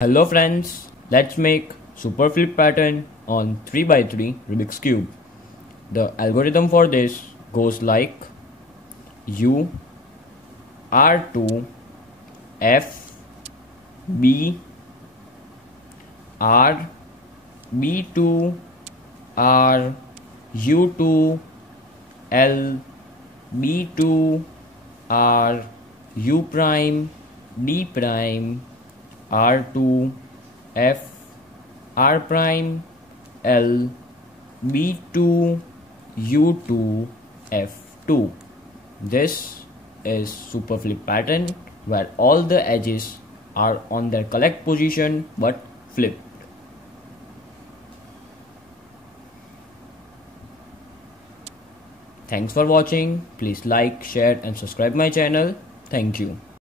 Hello friends, let's make super flip pattern on 3 by 3 Rubik's Cube. The algorithm for this goes like U R2 F B R B2 R U2 L B2 R U prime D prime R2 F R prime L B2 U2 F2. This is super flip pattern where all the edges are on their correct position but flipped. Thanks for watching. Please like, share and subscribe my channel. Thank you.